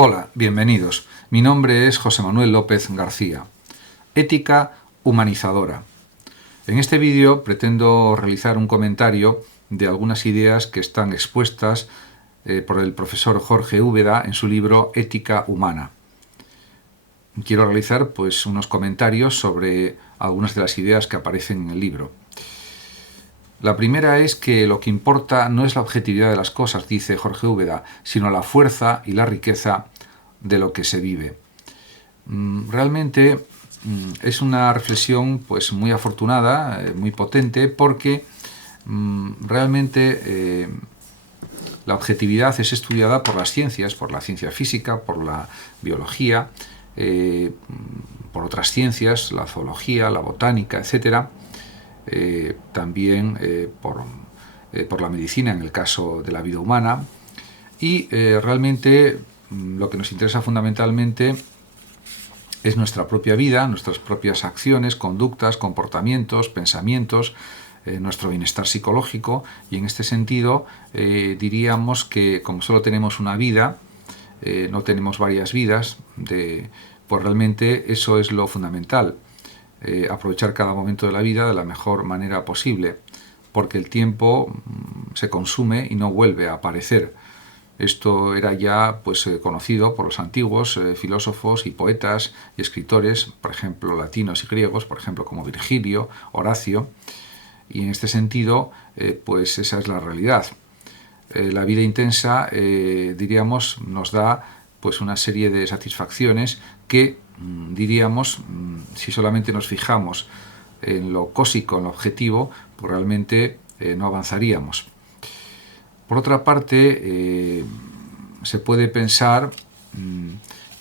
Hola, bienvenidos. Mi nombre es José Manuel López García. Ética humanizadora. En este vídeo pretendo realizar un comentario de algunas ideas que están expuestas por el profesor Jorge Úbeda en su libro Ética humana. Quiero realizar unos comentarios sobre algunas de las ideas que aparecen en el libro. La primera es que lo que importa no es la objetividad de las cosas, dice Jorge Úbeda, sino la fuerza y la riqueza de lo que se vive. Realmente es una reflexión muy afortunada, muy potente, porque realmente la objetividad es estudiada por las ciencias, por la ciencia física, por la biología, por otras ciencias, la zoología, la botánica, etc. También por la medicina en el caso de la vida humana, y realmente lo que nos interesa fundamentalmente es nuestra propia vida, nuestras propias acciones, conductas, comportamientos, pensamientos, nuestro bienestar psicológico, y en este sentido diríamos que como solo tenemos una vida, no tenemos varias vidas, pues realmente eso es lo fundamental. Aprovechar cada momento de la vida de la mejor manera posible, porque el tiempo se consume y no vuelve a aparecer. Esto era ya conocido por los antiguos filósofos y poetas y escritores, por ejemplo latinos y griegos, por ejemplo como Virgilio, Horacio, y en este sentido esa es la realidad. La vida intensa, diríamos, nos da una serie de satisfacciones que, diríamos, si solamente nos fijamos en lo cósico, en lo objetivo, pues realmente no avanzaríamos. Por otra parte, se puede pensar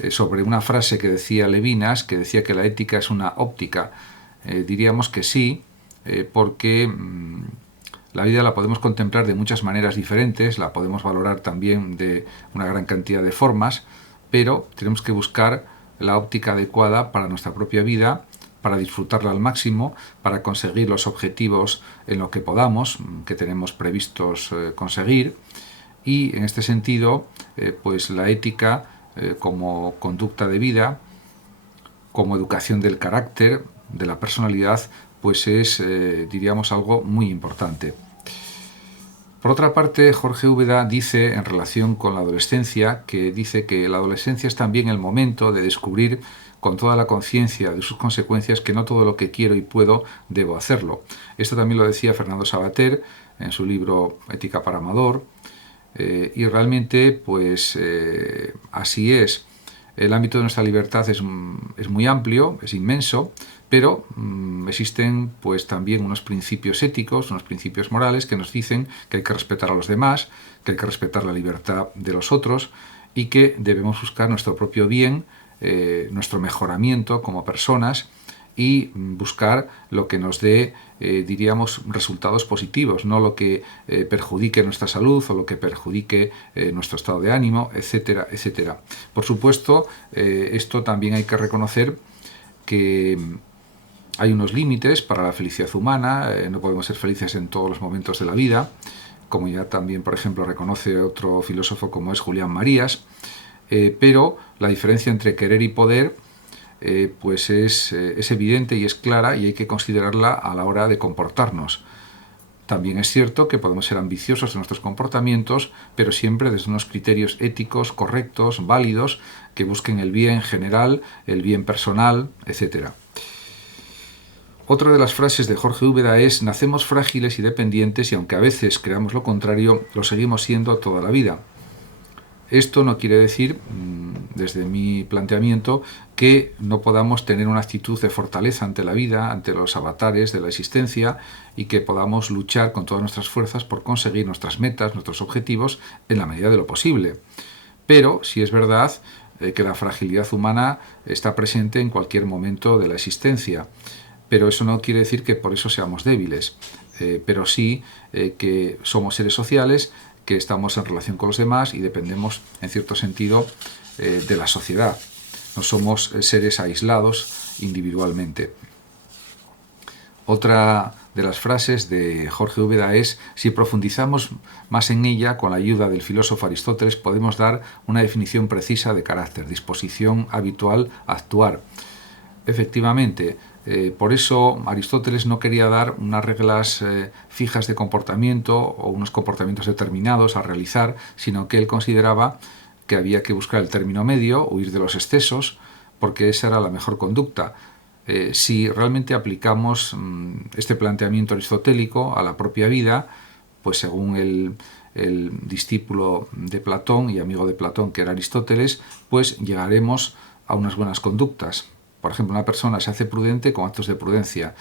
sobre una frase que decía Levinas, que decía que la ética es una óptica. Diríamos que sí, porque la vida la podemos contemplar de muchas maneras diferentes, la podemos valorar también de una gran cantidad de formas, pero tenemos que buscar la óptica adecuada para nuestra propia vida, para disfrutarla al máximo, para conseguir los objetivos en lo que podamos, que tenemos previstos conseguir. Y en este sentido, la ética como conducta de vida, como educación del carácter, de la personalidad, es, diríamos, algo muy importante. Por otra parte, Jorge Úbeda dice, en relación con la adolescencia, que dice que la adolescencia es también el momento de descubrir con toda la conciencia de sus consecuencias que no todo lo que quiero y puedo debo hacerlo. Esto también lo decía Fernando Savater en su libro Ética para Amador, y realmente así es. El ámbito de nuestra libertad es muy amplio, es inmenso, pero existen también unos principios éticos, unos principios morales que nos dicen que hay que respetar a los demás, que hay que respetar la libertad de los otros y que debemos buscar nuestro propio bien, nuestro mejoramiento como personas, y buscar lo que nos dé, diríamos, resultados positivos, no lo que perjudique nuestra salud o lo que perjudique nuestro estado de ánimo, etcétera, etcétera. Por supuesto, esto también hay que reconocer que hay unos límites para la felicidad humana, no podemos ser felices en todos los momentos de la vida, como ya también, por ejemplo, reconoce otro filósofo como es Julián Marías, pero la diferencia entre querer y poder es evidente y es clara, y hay que considerarla a la hora de comportarnos. También es cierto que podemos ser ambiciosos en nuestros comportamientos, pero siempre desde unos criterios éticos correctos, válidos, que busquen el bien general, el bien personal, etc. Otra de las frases de Jorge Úbeda es: nacemos frágiles y dependientes y aunque a veces creamos lo contrario, lo seguimos siendo toda la vida. Esto no quiere decir, desde mi planteamiento, que no podamos tener una actitud de fortaleza ante la vida, ante los avatares de la existencia, y que podamos luchar con todas nuestras fuerzas por conseguir nuestras metas, nuestros objetivos, en la medida de lo posible. Pero sí es verdad que la fragilidad humana está presente en cualquier momento de la existencia. Pero eso no quiere decir que por eso seamos débiles, pero sí que somos seres sociales, que estamos en relación con los demás y dependemos, en cierto sentido, de la sociedad. No somos seres aislados individualmente. Otra de las frases de Jorge Úbeda es: si profundizamos más en ella, con la ayuda del filósofo Aristóteles, podemos dar una definición precisa de carácter, disposición habitual a actuar. Efectivamente, por eso Aristóteles no quería dar unas reglas fijas de comportamiento o unos comportamientos determinados a realizar, sino que él consideraba que había que buscar el término medio, huir de los excesos, porque esa era la mejor conducta. Si realmente aplicamos este planteamiento aristotélico a la propia vida, pues según el discípulo de Platón y amigo de Platón, que era Aristóteles, pues llegaremos a unas buenas conductas. Por ejemplo, una persona se hace prudente con actos de prudencia,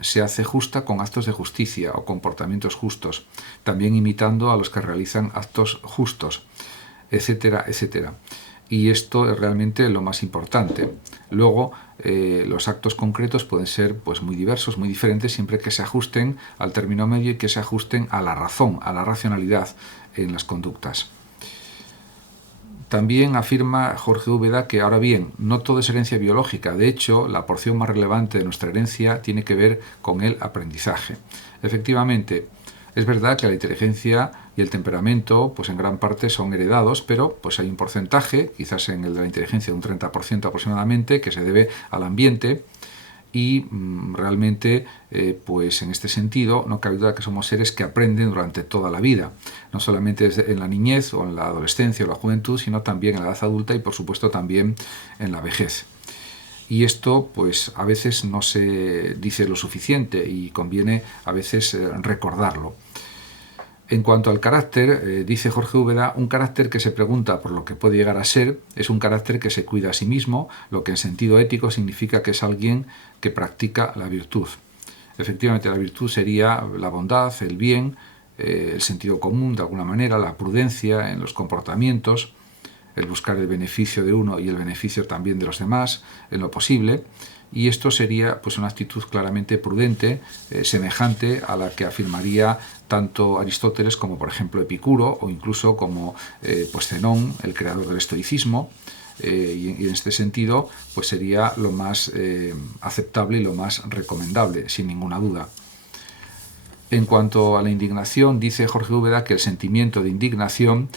se hace justa con actos de justicia o comportamientos justos, también imitando a los que realizan actos justos, etcétera, etcétera. Y esto es realmente lo más importante. Luego, los actos concretos pueden ser pues, muy diversos, muy diferentes, siempre que se ajusten al término medio y que se ajusten a la razón, a la racionalidad en las conductas. También afirma Jorge Úbeda que, ahora bien, no todo es herencia biológica. De hecho, la porción más relevante de nuestra herencia tiene que ver con el aprendizaje. Efectivamente, es verdad que la inteligencia y el temperamento, pues en gran parte son heredados, pero pues hay un porcentaje, quizás en el de la inteligencia de un 30% aproximadamente, que se debe al ambiente. Y realmente, pues en este sentido, no cabe duda que somos seres que aprenden durante toda la vida, no solamente en la niñez o en la adolescencia o la juventud, sino también en la edad adulta y, por supuesto, también en la vejez. Y esto, pues a veces no se dice lo suficiente y conviene a veces recordarlo. En cuanto al carácter, dice Jorge Úbeda, un carácter que se pregunta por lo que puede llegar a ser es un carácter que se cuida a sí mismo, lo que en sentido ético significa que es alguien que practica la virtud. Efectivamente, la virtud sería la bondad, el bien, el sentido común de alguna manera, la prudencia en los comportamientos, el buscar el beneficio de uno y el beneficio también de los demás en lo posible. Y esto sería pues una actitud claramente prudente, semejante a la que afirmaría tanto Aristóteles como, por ejemplo, Epicuro, o incluso como pues Zenón, el creador del estoicismo. Y en este sentido pues sería lo más aceptable y lo más recomendable, sin ninguna duda. En cuanto a la indignación, dice Jorge Úbeda que el sentimiento de indignación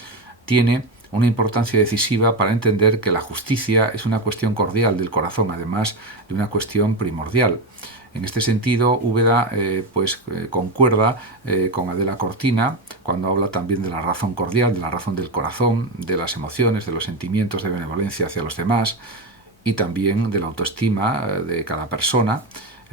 tiene una importancia decisiva para entender que la justicia es una cuestión cordial del corazón, además de una cuestión primordial. En este sentido, Úbeda concuerda con Adela Cortina cuando habla también de la razón cordial, de la razón del corazón, de las emociones, de los sentimientos de benevolencia hacia los demás y también de la autoestima de cada persona,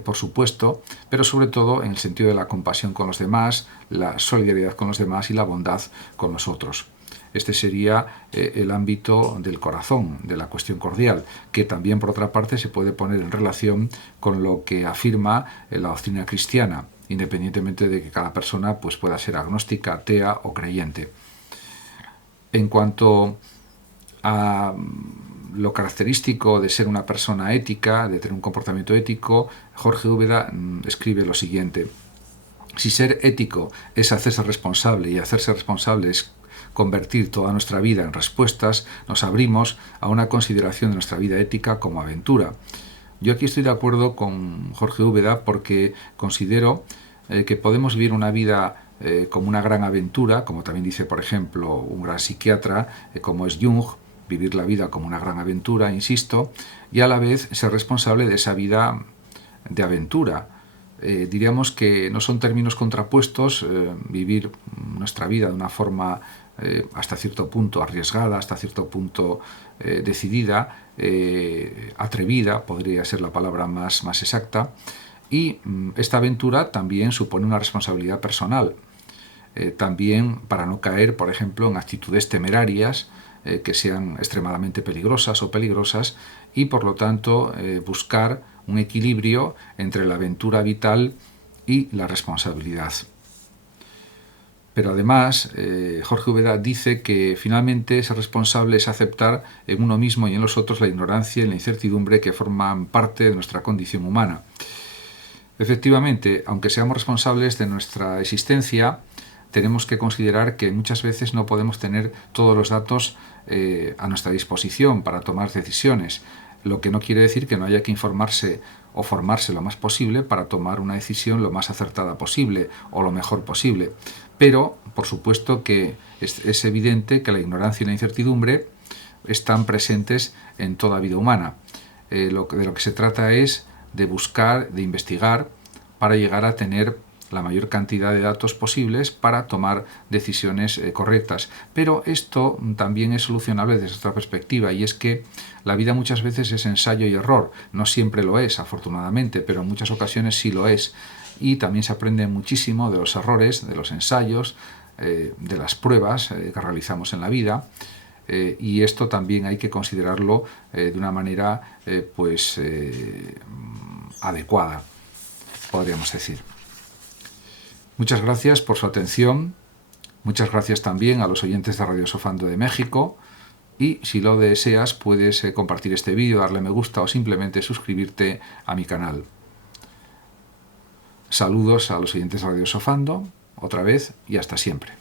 por supuesto, pero sobre todo en el sentido de la compasión con los demás, la solidaridad con los demás y la bondad con los otros. Este sería el ámbito del corazón, de la cuestión cordial, que también, por otra parte, se puede poner en relación con lo que afirma la doctrina cristiana, independientemente de que cada persona pues, pueda ser agnóstica, atea o creyente. En cuanto a lo característico de ser una persona ética, de tener un comportamiento ético, Jorge Úbeda escribe lo siguiente: si ser ético es hacerse responsable y hacerse responsable es convertir toda nuestra vida en respuestas, nos abrimos a una consideración de nuestra vida ética como aventura. Yo aquí estoy de acuerdo con Jorge Úbeda porque considero que podemos vivir una vida como una gran aventura, como también dice, por ejemplo, un gran psiquiatra como es Jung, vivir la vida como una gran aventura, insisto, y a la vez ser responsable de esa vida de aventura. Diríamos que no son términos contrapuestos, vivir nuestra vida de una forma hasta cierto punto arriesgada, hasta cierto punto decidida, atrevida, podría ser la palabra más exacta, y esta aventura también supone una responsabilidad personal, también para no caer, por ejemplo, en actitudes temerarias que sean extremadamente peligrosas o peligrosas, y por lo tanto buscar un equilibrio entre la aventura vital y la responsabilidad. Pero además, Jorge Úbeda dice que finalmente ser responsable es aceptar en uno mismo y en los otros la ignorancia y la incertidumbre que forman parte de nuestra condición humana. Efectivamente, aunque seamos responsables de nuestra existencia, tenemos que considerar que muchas veces no podemos tener todos los datos a nuestra disposición para tomar decisiones. lo que no quiere decir que no haya que informarse o formarse lo más posible para tomar una decisión lo más acertada posible o lo mejor posible. Pero, por supuesto que es evidente que la ignorancia y la incertidumbre están presentes en toda vida humana. De lo que se trata es de buscar, de investigar, para llegar a tener la mayor cantidad de datos posibles para tomar decisiones correctas. Pero esto también es solucionable desde otra perspectiva, y es que la vida muchas veces es ensayo y error. No siempre lo es, afortunadamente, pero en muchas ocasiones sí lo es. Y también se aprende muchísimo de los errores, de los ensayos, de las pruebas que realizamos en la vida. Y esto también hay que considerarlo de una manera adecuada, podríamos decir. Muchas gracias por su atención. Muchas gracias también a los oyentes de Radio Sofando de México. Y si lo deseas, puedes compartir este vídeo, darle me gusta o simplemente suscribirte a mi canal. Saludos a los oyentes de Radio Sofando, otra vez, y hasta siempre.